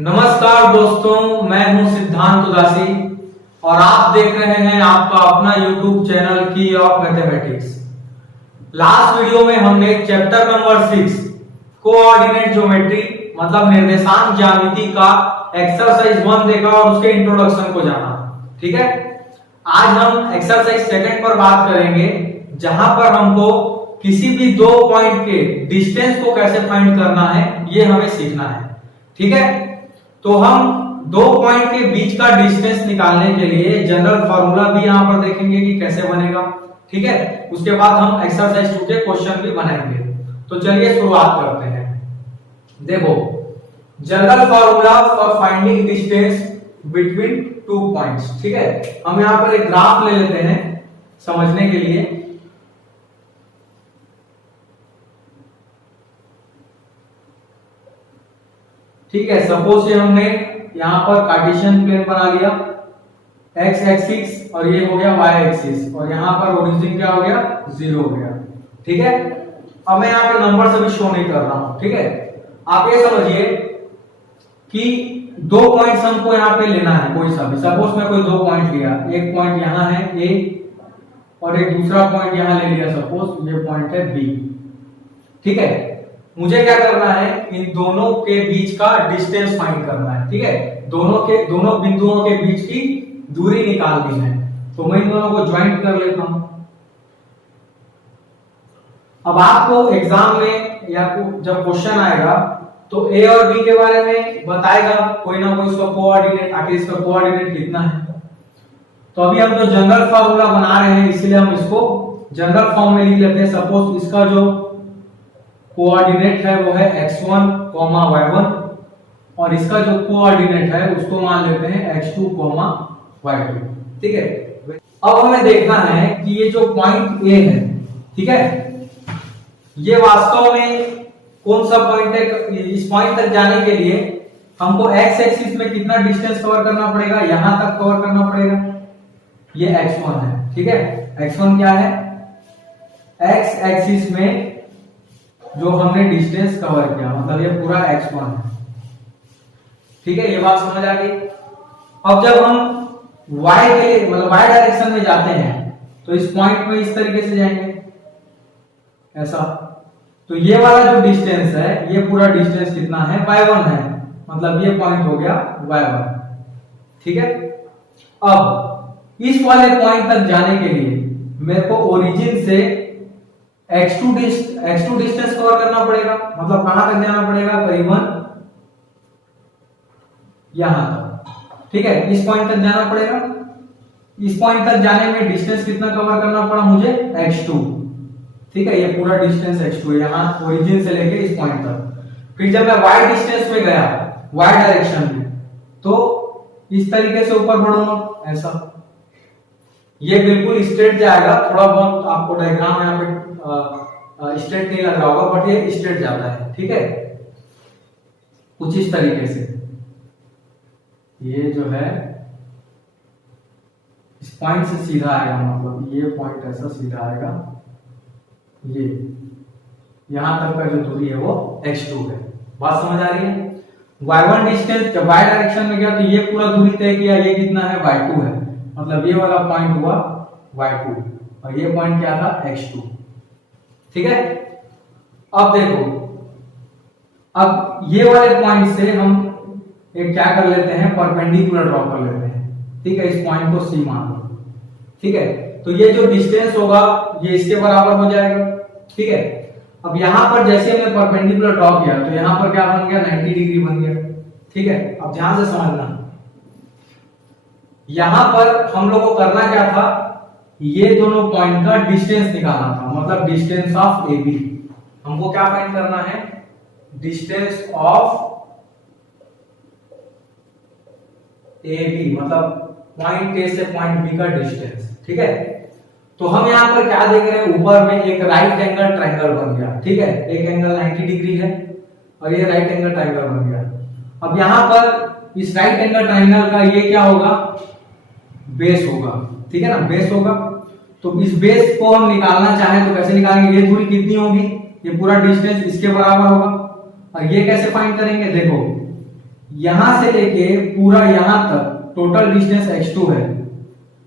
नमस्कार दोस्तों, मैं हूं सिद्धांत उदासी और आप देख रहे हैं आपका अपना YouTube चैनल की ऑफ मैथमेटिक्स। लास्ट वीडियो में हमने चैप्टर नंबर 6 कोऑर्डिनेट ज्योमेट्री मतलब निर्देशांक ज्यामिति का एक्सरसाइज 1 देखा और उसके इंट्रोडक्शन को जाना। ठीक है, आज हम एक्सरसाइज सेकंड पर बात करेंगे जहां पर हमको किसी भी दो पॉइंट के डिस्टेंस को कैसे फाइंड करना है ये हमें सीखना है। ठीक है, तो हम दो पॉइंट के बीच का डिस्टेंस निकालने के लिए जनरल फार्मूला भी यहां पर देखेंगे कि कैसे बनेगा। ठीक है, उसके बाद हम एक्सरसाइज 2 के क्वेश्चन भी बनाएंगे। तो चलिए शुरुआत करते हैं। देखो, general formula for finding distance between two points. ठीक है, हम यहां पर एक ग्राफ ले लेते हैं समझने के लिए। ठीक है, सपोज से हमने यहां पर कार्टेशियन प्लेन बना लिया, एक्स एक्सिस और ये हो गया वाई एक्सिस और यहां पर ओरिजिन क्या हो गया, 0 हो गया। ठीक है, अब मैं यहां पे नंबर से भी शो नहीं कर रहा हूं। ठीक है, आप ये समझिए कि दो पॉइंट्स हमको यहां पे लेना है, कोई सा भी। सपोज मैं कोई दो पॉइंट लिया, एक पॉइंट यहां है ए और एक दूसरा पॉइंट यहां ले लिया, सपोज ये पॉइंट है बी। ठीक है, मुझे क्या करना है, इन दोनों के बीच का डिस्टेंस फाइंड करना है। ठीक है, दोनों बिंदुओं के बीच की दूरी निकालनी है। तो मैं इन दोनों को ज्वाइंट कर लेता हूं। अब आपको एग्जाम में या जब क्वेश्चन आएगा तो ए और बी के बारे में बताएगा कोई ना कोई, इसका कोऑर्डिनेट, आखिर इसका कोऑर्डिनेट कितना है। तो अभी हम जो जनरल फार्मूला बना रहे हैं इसलिए हम इसको जनरल फॉर्म में लिख लेते हैं। सपोज इसका जो कोऑर्डिनेट है वो है x1, y1 और इसका जो कोऑर्डिनेट है उसको मान लेते हैं x2, y2। ठीक है, अब हमें देखना है कि ये जो पॉइंट A है, ठीक है, ये वास्तव में कौन सा पॉइंट है। इस पॉइंट तक जाने के लिए हमको x एक्सिस में कितना डिस्टेंस कवर करना पड़ेगा, यहां तक कवर करना पड़ेगा। ये x1 है। ठीक है, x1 क्या है, x एक्सिस में जो हमने डिस्टेंस कवर किया मतलब ये पूरा x1 है। ठीक है, ये बात समझ आ गई। अब जब हम y के लिए मतलब y डायरेक्शन में जाते हैं तो इस पॉइंट में इस तरीके से जाएंगे ऐसा। तो ये वाला जो डिस्टेंस है ये पूरा डिस्टेंस कितना है, y1 है, मतलब ये पॉइंट हो गया y1। ठीक है, अब इस वाले पॉइंट तक जाने के लिए मेरे को ओरिजिन से x2 डिस्टेंस कवर करना पड़ेगा। मतलब कहां तक जाना पड़ेगा, करीबन यहां तक। ठीक है, इस पॉइंट तक जाना पड़ेगा। इस पॉइंट तक जाने में डिस्टेंस कितना कवर करना पड़ा मुझे, x2। ठीक है, ये पूरा डिस्टेंस x2 है यहां ओरिजिन से लेके इस पॉइंट तक। फिर जब मैं y डिस्टेंस में गया, y डायरेक्शन में, तो इस तरीके से ऊपर बढ़ूंगा ऐसा। ये बिल्कुल स्ट्रेट जाएगा। थोड़ा बहुत आपको डायग्राम यहाँ पे स्ट्रेट नहीं लग रहा होगा बट ये स्ट्रेट जाता है। ठीक है, कुछ इस तरीके से ये जो है इस पॉइंट से सीधा आएगा, मतलब ये पॉइंट ऐसा सीधा आएगा। ये यहां तक का जो दूरी है वो x2 है। बात समझ आ रही है। y1 डिस्टेंस जब y डायरेक्शन में गया तो ये पूरा दूरी तय किया, ये कितना है, y2 है, मतलब ये वाला पॉइंट हुआ y2 और ये पॉइंट क्या था, x2। ठीक है, अब देखो, अब ये वाले पॉइंट से हम एक क्या कर लेते हैं, परपेंडिकुलर ड्रॉ कर लेते हैं। ठीक है, इस पॉइंट को C मान लो। ठीक है, तो ये जो डिस्टेंस होगा ये इसके बराबर हो जाएगा। ठीक है, अब यहां पर जैसे हमने परपेंडिकुलर ड्रॉ किया तो यहां पर क्या बन गया, 90 डिग्री बन गया। ठीक है, अब ध्यान से समझना, यहां पर हम लोग को करना क्या था, ये दोनों पॉइंट का डिस्टेंस निकालना था, मतलब डिस्टेंस ऑफ AB। हमको क्या फाइंड करना है, डिस्टेंस ऑफ AB मतलब पॉइंट A से पॉइंट B का डिस्टेंस। ठीक है, तो हम यहां पर क्या देख रहे हैं, ऊपर में एक राइट एंगल ट्रायंगल बन गया। ठीक है, एक एंगल 90 डिग्री है और ये राइट एंगल ट्रायंगल बन गया। अब यहां पर इस राइट एंगल ट्रायंगल का ये क्या होगा, बेस होगा। ठीक है ना, बेस होगा। तो इस बेस को हम निकालना चाहें तो कैसे निकालेंगे, ये दूरी कितनी होगी, ये पूरा डिस्टेंस इसके बराबर होगा। और ये कैसे फाइंड करेंगे, देखो यहां से लेके पूरा यहां तक टोटल डिस्टेंस x2 है,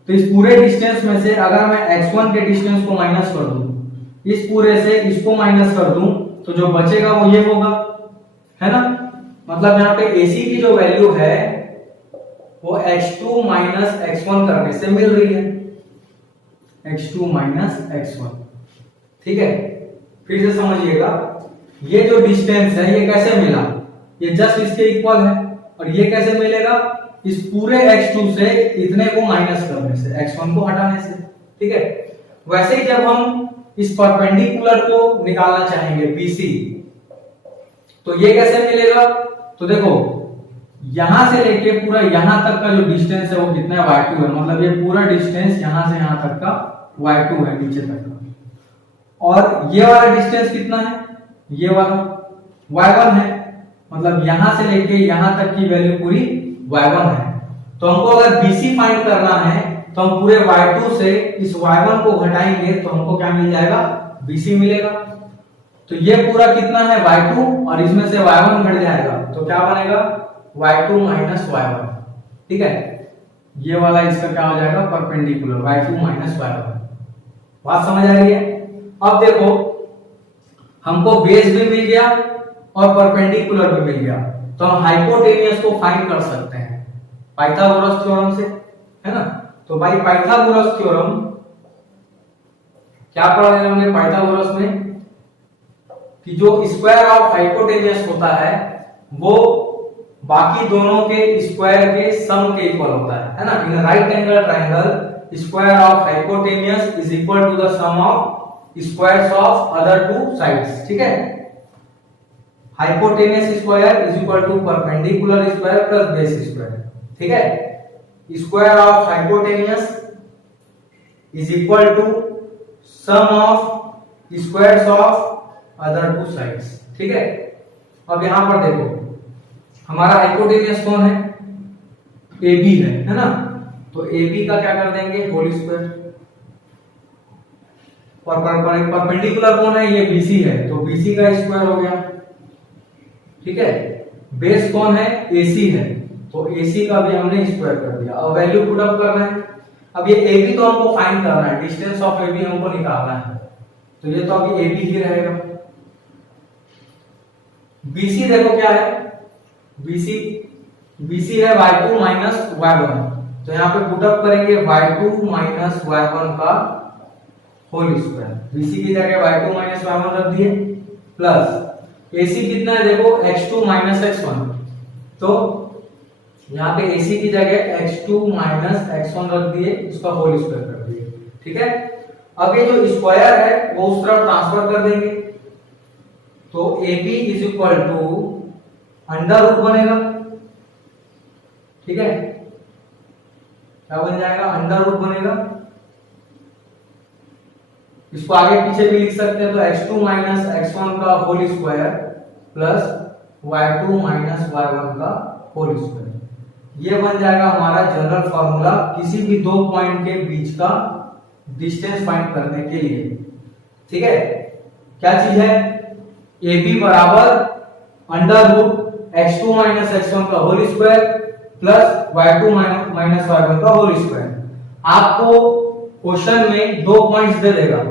तो इस पूरे डिस्टेंस में से अगर मैं x1 के डिस्टेंस को माइनस कर दूं, इस पूरे से इसको माइनस कर दूं, तो जो बचेगा वो ये होगा, है ना। मतलब यहाँ पे AC की जो वैल्यू है वो x2 माइनस x1 करने से मिल रही है, x2 माइनस x1। ठीक है, फिर से समझिएगा, ये जो डिस्टेंस है ये कैसे मिला, ये जस्ट इसके इक्वल है, और ये कैसे मिलेगा, इस पूरे x2 से इतने को माइनस करने से, x1 को हटाने से। ठीक है, वैसे ही जब हम इस परपेंडिकुलर को निकालना चाहेंगे BC, तो ये कैसे मिलेगा, तो देखो यहां से लेके पूरा यहां तक का जो डिस्टेंस है वो कितना है, y2 है। मतलब ये पूरा डिस्टेंस यहां से यहां तक का y2 है, नीचे तक का। और ये वाला डिस्टेंस कितना है, ये वाला y1 है। मतलब यहां से लेके यहां तक की वैल्यू पूरी y1 है। तो हमको अगर BC फाइंड करना है तो हम पूरे y2 से इस y1 को घटाएंगे तो हमको क्या मिल जाएगा, BC मिलेगा। तो ये पूरा कितना है, y2, और इसमें से y1 घट जाएगा तो क्या बनेगा, y2 माइनस y1। ठीक है, ये वाला इसका क्या हो जाएगा, परपेंडिकुलर, y2 माइनस y1। बात समझ आ रही है। अब देखो हमको बेस भी मिल गया और परपेंडिकुलर भी मिल गया, तो हम हाइपोटेनियस को फाइंड कर सकते हैं पाइथागोरस थ्योरम से, है ना। तो भाई पाइथागोरस थ्योरम क्या पढ़ा है हमने पाइथागोरस में, कि जो स्क्वायर ऑफ हाइपोटेनियस होता है वो बाकी दोनों के स्क्वायर के सम के इक्वल होता है ना। In right angle triangle square of hypotenuse is equal to the sum of squares of other two sides. ठीक है, hypotenuse square is equal to perpendicular square plus base square. ठीक है, square of hypotenuse is equal to sum of squares of other two sides. ठीक है, अब यहां पर देखो हमारा हाइपोटेनियस कौन है, AB है ना। तो AB का क्या कर देंगे, होल स्क्वायर, और परपेंडिकुलर कौन है, ये BC है, तो BC का स्क्वायर हो गया। ठीक है, बेस कौन है, AC है, तो AC का भी हमने स्क्वायर कर दिया। अब वैल्यू पुट अप करना है। अब ये AB तो हमको फाइंड करना है, डिस्टेंस ऑफ AB हमको निकालना है, तो ये तो अभी AB ही रहेगा। BC देखो क्या है, BC है y2 माइनस y1, तो यहाँ पे पुट अप करेंगे y2 माइनस y1 का होल स्क्वायर। BC की जगह y2 माइनस y1 रख दिए, प्लस AC कितना है देखो, x2 माइनस x1, तो यहाँ पे AC की जगह x2 माइनस x1 रख दिए, उसका होल स्क्वायर कर दिए। ठीक है, अब ये जो स्क्वायर है वो उस तरफ ट्रांसफर कर देंगे, तो AB is equal to under root बनेगा। ठीक है, क्या बन जाएगा, अंडर रूट बनेगा। इसको आगे पीछे भी लिख सकते हैं, तो x2 माइनस x1 का whole square plus y2 minus y1 का होल स्क्वायर। ये बन जाएगा हमारा जनरल फॉर्मूला किसी भी दो पॉइंट के बीच का डिस्टेंस फाइंड करने के लिए। ठीक है, क्या चीज है, AB बराबर under root x2 minus x1 का whole square plus y2 minus y1 का होल स्क्वायर। आपको क्वेश्चन में दो पॉइंट्स दे देगा,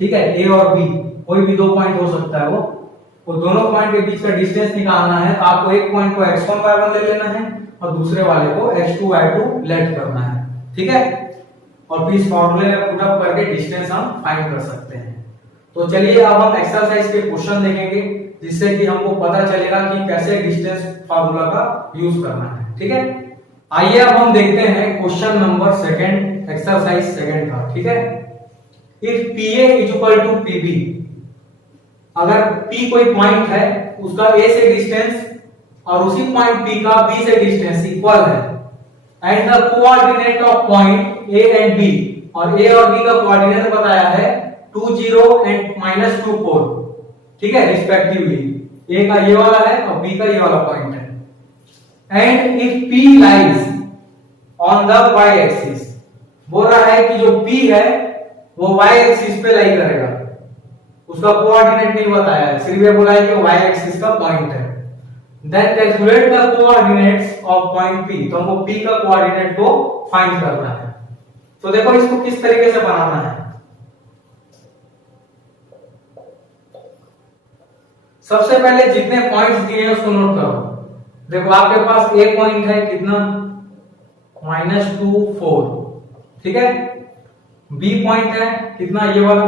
ठीक है, A और B, कोई भी दो पॉइंट हो सकता है, वो दोनों पॉइंट के बीच का डिस्टेंस निकालना है। तो आपको एक पॉइंट को x1 y1 ले लेना है और दूसरे वाले को x2 y2 लेट करना है। ठीक है, और फिर इस फॉर्मूले में पुट अप करके डिस्टेंस हम फाइंड कर सकते हैं। तो चलिए अब हम एक्सरसाइज के क्वेश्चन देखेंगे, जिससे कि हमको पता चलेगा कि कैसे डिस्टेंस फार्मूला का यूज करना है। ठीक है, आइए अब हम देखते हैं question number second, exercise second का। ठीक है, if PA is equal to PB, अगर P कोई पॉइंट है, उसका A से डिस्टेंस और उसी पॉइंट P का B से डिस्टेंस इक्वल है, and the coordinate of point A and B, और A और B का कोऑर्डिनेट बताया है 2 0 एंड -2 4। ठीक है, रिस्पेक्टिवली A का ये वाला है और B का ये वाला पॉइंट है। And if P lies on the y axis, बोल रहा है कि जो P है वो y एक्सिस पे लाई करेगा, उसका कोऑर्डिनेट नहीं बताया है, सिर्फ ये बोला है कि y एक्सिस का पॉइंट है। Then calculate the coordinates of point P। तो हमको P का कोऑर्डिनेट को फाइंड करना है। तो देखो इसको किस तरीके से बनाना है। सबसे पहले जितने पॉइंट्स दिए हैं उसको नोट करो। देखो आपके पास ए पॉइंट है कितना, -2 4, ठीक है। बी पॉइंट है कितना, ये वाला,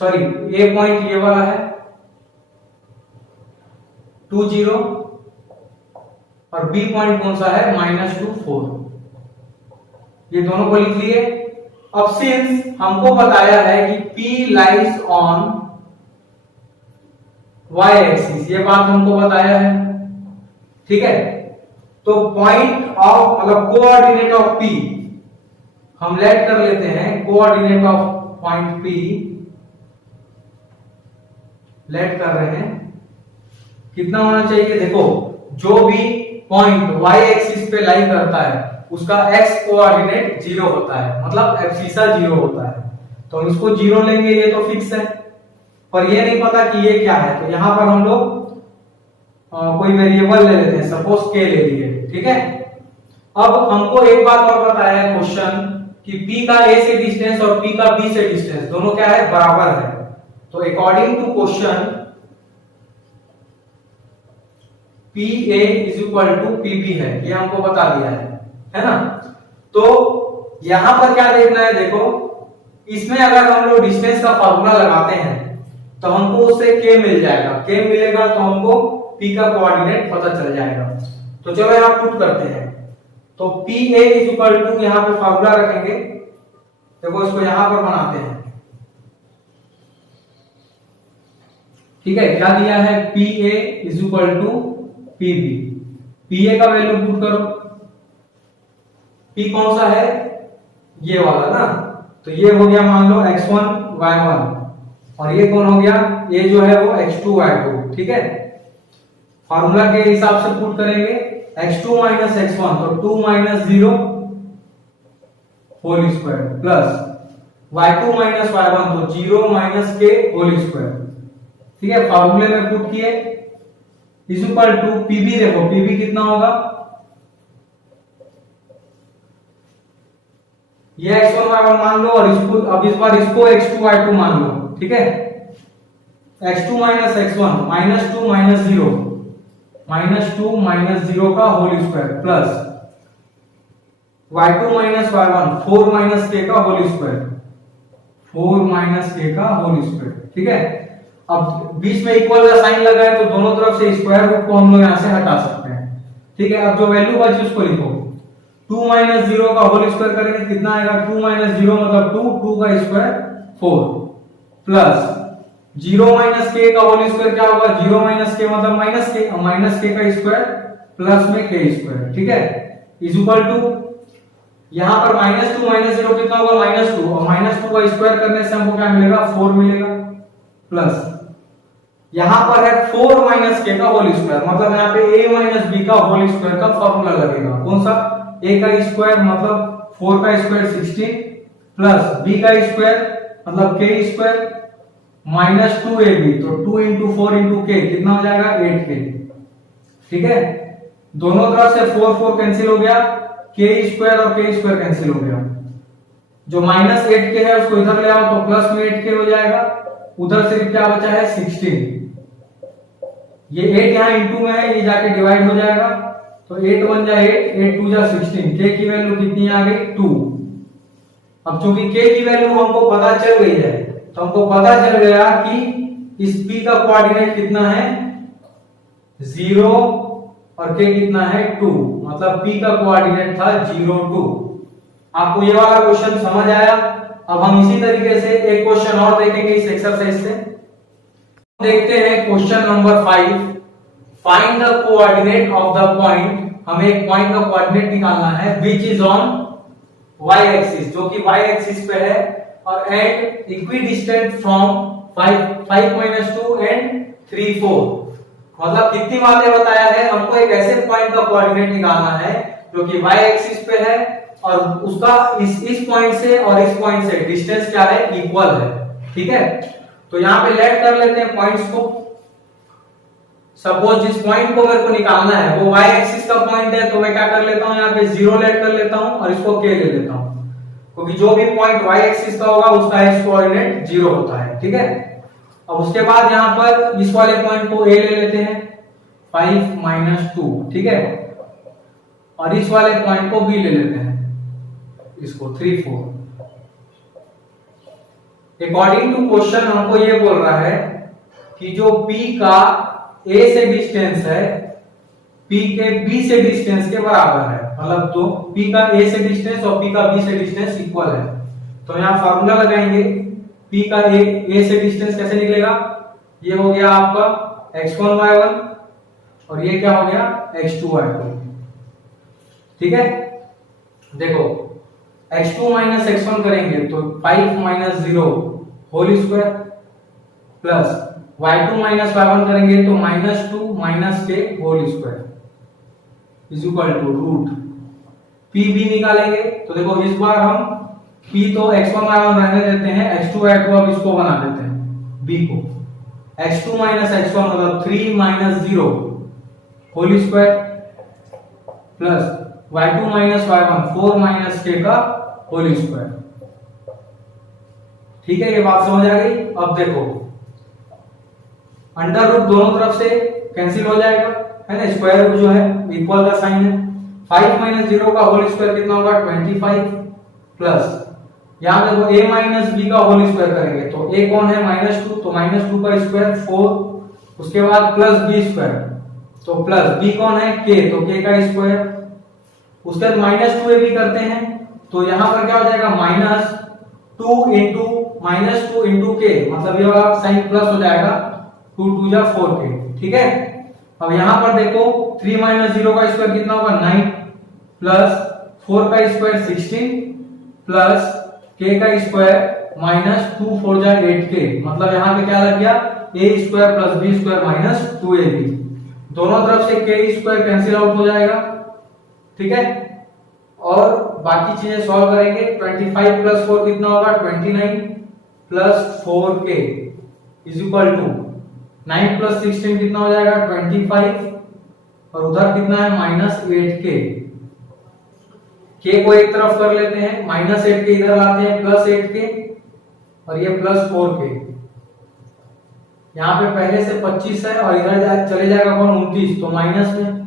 सॉरी ए पॉइंट ये वाला है 2 0, और बी पॉइंट कौन सा है, -2 4। ये दोनों को लिख लिए। अब सिंस हमको बताया है कि P lies on y axis, ये बात हमको बताया है, ठीक है। तो पॉइंट ऑफ मतलब कोऑर्डिनेट ऑफ P हम लेट कर लेते हैं, coordinate of point P let कर रहे हैं, कितना होना चाहिए। देखो जो भी पॉइंट y एक्सिस पे लाई करता है उसका x कोऑर्डिनेट 0 होता है, मतलब एब्सिसा 0 होता है। तो हम इसको 0 लेंगे, ये तो फिक्स है, पर ये नहीं पता कि ये क्या है। तो यहां पर हम लोग कोई वेरिएबल ले लेते हैं, सपोज k ले लिए, ठीक है। अब हमको एक बात और बताया है क्वेश्चन कि P का A से डिस्टेंस और P का B से डिस्टेंस दोनों क्या है, बराबर है। तो according to question PA is equal to PB है, ये हमको बता दिया है ना। तो यहां पर क्या देखना है, देखो इसमें अगर हम लोग डिस्टेंस का फॉर्मूला लगाते हैं तो हमको उससे k मिल जाएगा, k मिलेगा तो हमको P का कोऑर्डिनेट पता चल जाएगा। तो चलो यहां पुट करते हैं। तो PA इज इक्वल टू, यहां पे फॉर्मूला रखेंगे, देखो इसको यहां पर बनाते हैं, ठीक है। क्या दिया है, PA is equal to PB। PA का वैल्यू पुट करो, P कौन सा है, ये वाला ना। तो ये हो गया मान लो x1 y1, और ये कौन हो गया, ये जो है वो x2 y2, ठीक है। फार्मूला के हिसाब से पुट करेंगे, x2 x1 तो 2 0 whole square plus y2 y1 तो 0 k होल स्क्वायर, ठीक है। फार्मूले में पुट किए, इज इक्वल टू PB। देखो PB कितना होगा, ये x1 y1 मान लो, और इसको अब इस बार इसको x2 y2 मान लो, ठीक है। x2 x1 -2 0 का whole square plus y2 y1 4 k का होल स्क्वायर, 4 k का होल स्क्वायर, ठीक है। अब बीच में इक्वल का साइन लगा है तो दोनों तरफ से स्क्वायर रूट को हम लोग यहां से हटा सकते हैं, ठीक है। अब जो वैल्यू बची उसको लिखो, 2 0 का होल स्क्वायर करेंगे कितना आएगा, 2 0 मतलब 2 का स्क्वायर 4 प्लस 0 k का होल स्क्वायर क्या होगा, 0 k मतलब -k का स्क्वायर प्लस में k स्क्वायर, ठीक है। इज इक्वल टू यहां पर -2 0 कितना होगा, -2, और -2 का स्क्वायर करने से हमको क्या मिलेगा, 4 मिलेगा, प्लस यहां पर है 4 k का होल स्क्वायर, मतलब यहां पे a b का होल स्क्वायर का फॉर्मूला लगेगा, कौन सा, a का स्क्वायर मतलब 4 का स्क्वायर 16 प्लस b का स्क्वायर मतलब k स्क्वायर -2ab, तो 2 × 4 × k कितना हो जाएगा, 8k, ठीक है। दोनों तरफ से 4 4 कैंसिल हो गया, k स्क्वायर और k स्क्वायर कैंसिल हो गया। जो -8k है उसको इधर ले आओ तो प्लस में 8k हो जाएगा, उधर सिर्फ क्या बचा है 16। ये 8 यहां इनटू में है, ये जाके डिवाइड हो जाएगा, तो 8 1 जा 8, 8 2 जा 16, k की वैल्यू कितनी आ गई, 2। अब चूंकि k की वैल्यू हमको पता चल गई है तो हमको पता चल गया कि इस p का कोऑर्डिनेट कितना है, 0 और k कितना है, 2, मतलब p का कोऑर्डिनेट था 0 2। आपको ये वाला क्वेश्चन समझ आया। अब हम इसी तरीके से एक क्वेश्चन और देखेंगे इस एक्सरसाइज से। देखते हैं question number 5, find the coordinate of the point. हमें एक पॉइंट का कोऑर्डिनेट निकालना है which is on y axis, जो कि y एक्सिस पे है, और एट इक्विडिस्टेंट फ्रॉम 5 2 एंड 3 4। मतलब कितनी बातें बताया है, हमको एक ऐसे पॉइंट का कोऑर्डिनेट निकालना है जो कि y एक्सिस पे है और उसका इस पॉइंट से और इस पॉइंट से डिस्टेंस क्या है, इक्वल है, ठीक है। तो यहां पे लेट कर लेते हैं पॉइंट्स को। सपोज जिस पॉइंट को मेरे को निकालना है वो y एक्सिस का पॉइंट है, तो मैं क्या कर लेता हूँ यहाँ पे 0 लेट कर लेता हूँ और इसको k ले लेता हूँ, क्योंकि जो भी पॉइंट y एक्सिस का होगा उसका x कोऑर्डिनेट 0 होता है। ठीक है, अब उसके बाद यहाँ पर इस वाले पॉइंट को a ले लेते हैं 5 - 2, ठीक है, और इस वाले पॉइंट को b ले लेते हैं, इसको 3 4। अकॉर्डिंग टू क्वेश्चन हमको ये बोल रहा है कि जो p का a से डिस्टेंस है p के b से डिस्टेंस के बराबर है, मतलब तो p का a से डिस्टेंस और p का b से डिस्टेंस इक्वल है। तो यहाँ फार्मूला लगाएंगे, p का a से डिस्टेंस कैसे निकलेगा, ये हो गया आपका x1 y1 और ये क्या हो गया x2 y2। ठीक है, देखो x2 - x1 करेंगे तो 5 - 0 whole square plus y2 - y1 करेंगे तो -2 - k whole square is equal to root p b निकालेंगे। तो देखो इस बार हम p तो x1 y1 रहने देते हैं, x2 y2 अब इसको बना देते हैं b को, x2 - x1 मतलब 3 - 0 whole square plus y2 - y1 4 - k का होल स्क्वायर। ठीक है, ये बात समझ आ गई। अब देखो अंडर रूट दोनों तरफ से कैंसिल हो जाएगा, है ना, स्क्वायर रूट जो है इक्वल का साइन है। 5 - 0 का होल स्क्वायर कितना होगा 25 प्लस यहां देखो a - b का होल स्क्वायर करेंगे तो a कौन है -2, तो -2 का स्क्वायर 4, उसके बाद प्लस b स्क्वायर, तो प्लस b कौन है k, तो k का स्क्वायर, उसके बाद -2ab करते हैं तो यहां पर क्या हो जाएगा -2 इंटू k, मतलब ये वाला साइन प्लस हो जाएगा 2 2 जा 4k। ठीक है, अब यहां पर देखो 3 - 0 का स्क्वायर कितना होगा 9 प्लस 4 का स्क्वायर 16 प्लस k का स्क्वायर -2 4 जा 8k, मतलब यहां पे क्या लग गया a square plus b square -2ab, दोनों तरफ से k स्क्वायर कैंसिल आउट हो जाएगा। ठीक है, और बाकी चीजें सॉल्व करेंगे। 25 प्लस 4 कितना होगा 29 plus 4k is equal to 9 plus 16 कितना हो जाएगा 25 और उधर कितना है -8k, k को एक तरफ कर लेते हैं, -8k इधर लाते हैं प्लस 8k और ये प्लस 4k, यहाँ पे पहले से 25 है और इधर चले जाएगा कौन 29, तो माइनस में।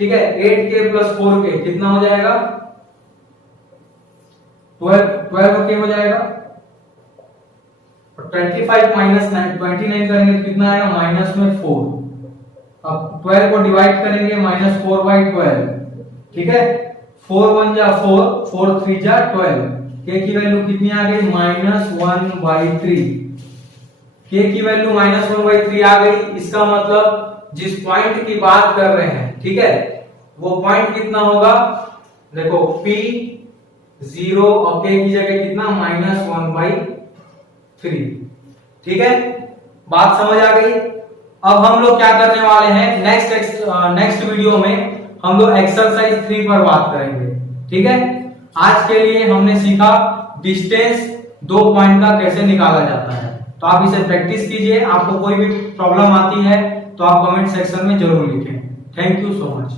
ठीक है, 8k प्लस 4k कितना हो जाएगा 12k हो जाएगा, और 25 - 29 करेंगे तो कितना आएगा -4। अब 12 को डिवाइड करेंगे -4/12। ठीक है, 4 1 जा 4, 4 3 जा 12, k की वैल्यू कितनी आ गई -1/3। k की वैल्यू -1/3 आ गई, इसका मतलब जिस पॉइंट की बात कर रहे हैं, ठीक है, वो पॉइंट कितना होगा, देखो p 0 और k की जगह कितना -1/3। ठीक है, बात समझ आ गई। अब हम लोग क्या करने वाले हैं, नेक्स्ट वीडियो में हम लोग एक्सरसाइज 3 पर बात करेंगे। ठीक है, आज के लिए हमने सीखा डिस्टेंस 2 पॉइंट का कैसे निकाला जाता है, तो आप इसे प्रैक्टिस कीजिए। आपको कोई भी प्रॉब्लम आती है तो आप कमेंट सेक्शन में जरूर लिखें। Thank you so much.